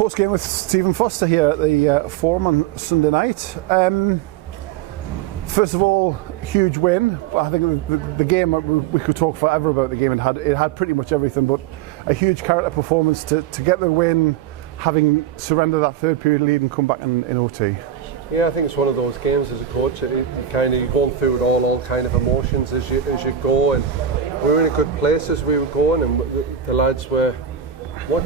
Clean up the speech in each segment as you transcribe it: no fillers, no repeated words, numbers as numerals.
Post game with Stephen Foster here at the Forum on Sunday night. First of all, huge win. I think the game, we could talk forever about the game. It had pretty much everything, but a huge character performance to get the win, having surrendered that third period lead and come back in OT. Yeah, I think it's one of those games as a coach. You're going through it all kind of emotions as you go, and we were in a good place as we were going, and the lads were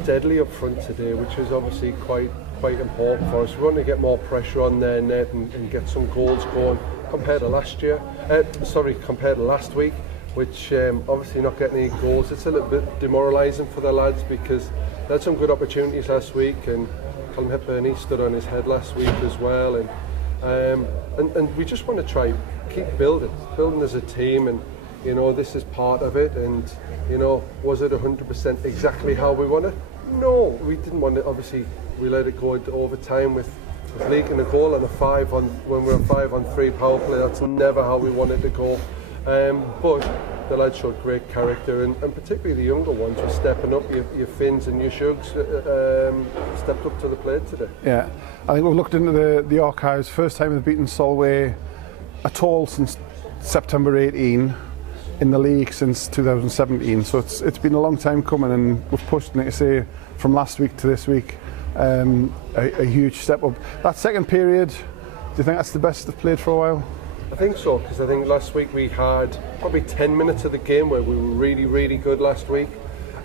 deadly up front today, which is obviously quite important for us. We want to get more pressure on their net and get some goals going compared to last week, which obviously not getting any goals. It's a little bit demoralising for the lads because they had some good opportunities last week, and Colin Hepburn, he stood on his head last week as well, and we just want to try keep building as a team, and you know, this is part of it. And you know, was it 100% exactly how we want it? No, we didn't want it. Obviously, we let it go into overtime with leaking a goal and when we were 5-on-3 power play. That's never how we wanted to go. But the lads showed great character, and particularly the younger ones were stepping up. Your Finns and your Shugs stepped up to the plate today. Yeah, I think we've looked into the archives. First time they've beaten Solway at all since September 18. In the league since 2017, so it's been a long time coming, and we've pushed, like I say, from last week to this week, a huge step up. That second period, do you think that's the best they've played for a while? I think so, because I think last week we had probably 10 minutes of the game where we were really good last week,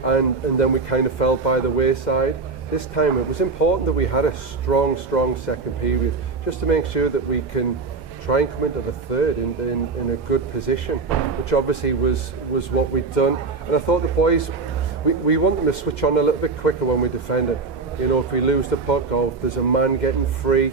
and then we kind of fell by the wayside. This time it was important that we had a strong second period, just to make sure that we can try and come into the third in a good position, which obviously was what we'd done. And I thought the boys, we want them to switch on a little bit quicker when we defend it. You know, if we lose the puck or if there's a man getting free,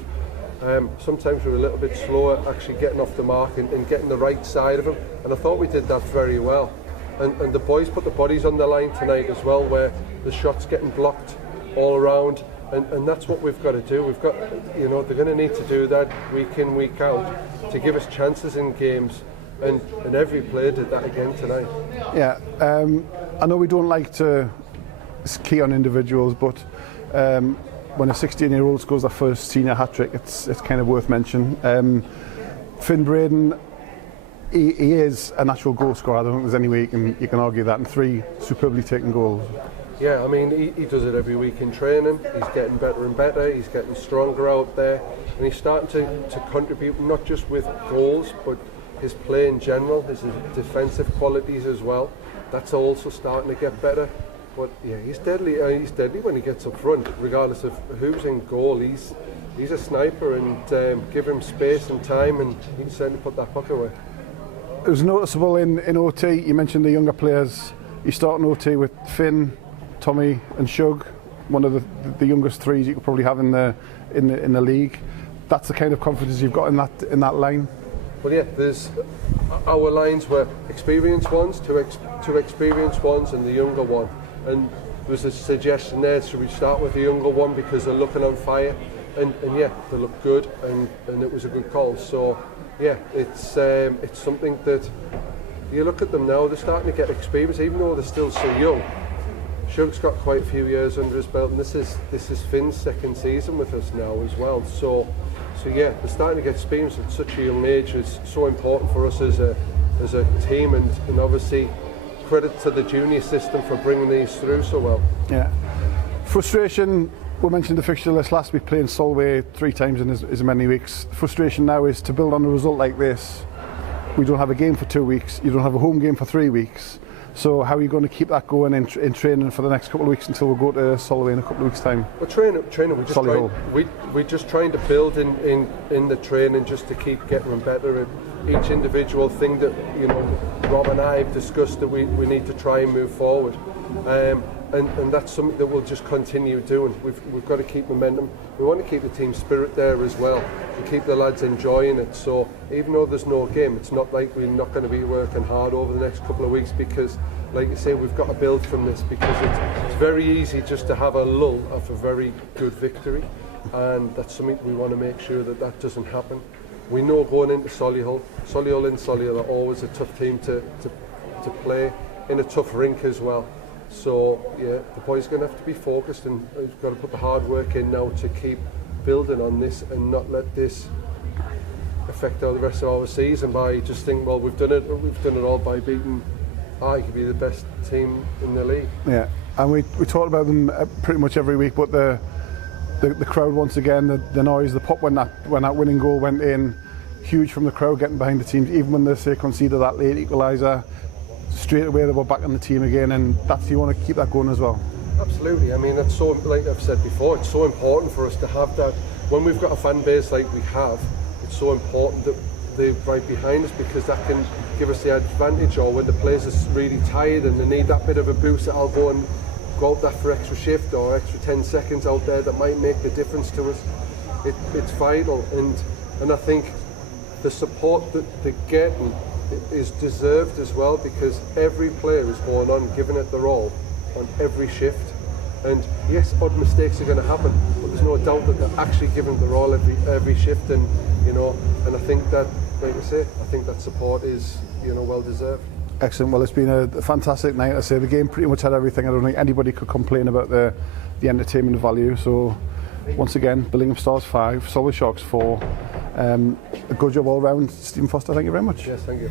sometimes we're a little bit slower actually getting off the mark and getting the right side of them. And I thought we did that very well. And the boys put the bodies on the line tonight as well, where the shots getting blocked all around. And that's what we've got to do. We've got, you know, they're going to need to do that week in, week out to give us chances in games, and every player did that again tonight. Yeah, I know we don't like to key on individuals, but when a 16-year-old scores their first senior hat-trick, it's kind of worth mentioning. Finn Brayden, he is a natural goal scorer. I don't think there's any way you can argue that, and 3 superbly taken goals. Yeah, I mean, he does it every week in training. He's getting better and better. He's getting stronger out there, and he's starting to contribute not just with goals, but his play in general, his defensive qualities as well. That's also starting to get better. But yeah, he's deadly. He's deadly when he gets up front, regardless of who's in goal. He's a sniper, and give him space and time, and he can certainly put that puck away. It was noticeable in OT. You mentioned the younger players. You start in OT with Finn, Tommy and Shug, one of the youngest 3s you could probably have in the league. That's the kind of confidence you've got in that line. Well, yeah, there's our lines were experienced ones, two experienced ones, and the younger one. And there was a suggestion there, should we start with the younger one because they're looking on fire? And yeah, they look good, and it was a good call. So yeah, it's something that you look at them now. They're starting to get experience, even though they're still so young. Shug's got quite a few years under his belt, and this is Finn's second season with us now as well. So yeah, they're starting to get experience at such a young age. It's so important for us as a team, and obviously credit to the junior system for bringing these through so well. Yeah. Frustration. We mentioned the fixture list last week, playing Solway 3 times in as many weeks. Frustration now is to build on a result like this. We don't have a game for 2 weeks. You don't have a home game for 3 weeks. So how are you going to keep that going in training for the next couple of weeks until we go to Solway in a couple of weeks' time? Well, training. We're just trying to build in the training just to keep getting better at each individual thing that, you know, Rob and I have discussed that we need to try and move forward. And that's something that we'll just continue doing. We've got to keep momentum. We want to keep the team spirit there as well, and keep the lads enjoying it. So even though there's no game, it's not like we're not going to be working hard over the next couple of weeks, because like you say, we've got to build from this, because it's very easy just to have a lull of a very good victory, and that's something we want to make sure that doesn't happen. We know going into Solihull are always a tough team to play in a tough rink as well. So yeah, the boys are going to have to be focused, and we've got to put the hard work in now to keep building on this and not let this affect the rest of our season by just think, well, we've done it all by beating arguably the best team in the league. Yeah, and we talk about them pretty much every week, but the crowd once again, the noise, the pop when that winning goal went in, huge from the crowd getting behind the teams, even when they say conceded that late equaliser, straight away they were back on the team again, and you want to keep that going as well. Absolutely. I mean, it's so, like I've said before, it's so important for us to have that. When we've got a fan base like we have, it's so important that they're right behind us, because that can give us the advantage. Or when the players are really tired and they need that bit of a boost, I'll go out there for extra shift or extra 10 seconds out there that might make the difference to us. It's vital, and I think the support that they're getting is deserved as well, because every player is going on giving it their all on every shift. And yes, odd mistakes are going to happen, but there's no doubt that they're actually giving their all every shift. And and I think that, like I say, I think that support is well deserved. Excellent. Well, it's been a fantastic night. I say the game pretty much had everything. I don't think anybody could complain about the entertainment value. So once again, Billingham Stars 5, Solway Sharks 4. A good job all round, Stephen Foster. Thank you very much. Yes, thank you.